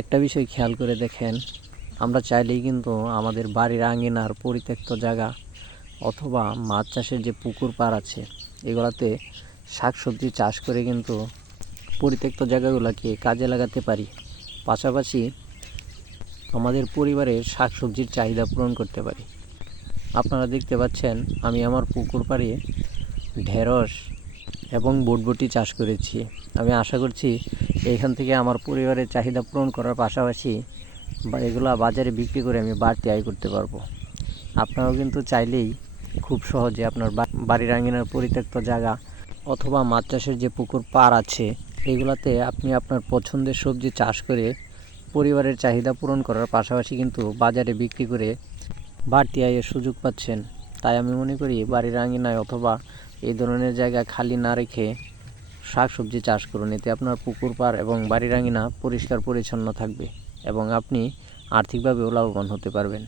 একটা বিষয় খেয়াল করে দেখেন, আমরা চাইলেই কিন্তু আমাদের বাড়ির আঙিনার পরিত্যক্ত জায়গা অথবা মাছ চাষের যে পুকুর পাড় আছে এগুলাতে শাকসবজি চাষ করে কিন্তু পরিত্যক্ত জায়গাগুলোকে কাজে লাগাতে পারি। পাশাপাশি আমাদের পরিবারের শাকসবজির চাহিদা পূরণ করতে পারি। আপনারা দেখতে পাচ্ছেন আমি আমার পুকুর পাড়ে ঢেঁড়স এবং বরবটি চাষ করেছি। আমি আশা করছি এইখান থেকে আমার পরিবারের চাহিদা পূরণ করার পাশাপাশি এগুলা বাজারে বিক্রি করে আমি বাড়তি আয় করতে পারবো। আপনারাও কিন্তু চাইলেই খুব সহজে আপনার বাড়ির আঙিনার পরিত্যক্ত জায়গা অথবা মাছ চাষের যে পুকুর পাড় আছে এগুলাতে আপনি আপনার পছন্দের সবজি চাষ করে পরিবারের চাহিদা পূরণ করার পাশাপাশি কিন্তু বাজারে বিক্রি করে বাড়তি আয়ের সুযোগ পাচ্ছেন। তাই আমি মনে করি বাড়ির আঙিনায় অথবা এই ধরনের জায়গা খালি না রেখে শাকসবজি চাষ করুন। এতে আপনার পুকুর পাড় এবং বাড়ির আঙিনা পরিষ্কার পরিচ্ছন্ন থাকবে এবং আপনি আর্থিকভাবেও লাভবান হতে পারবেন।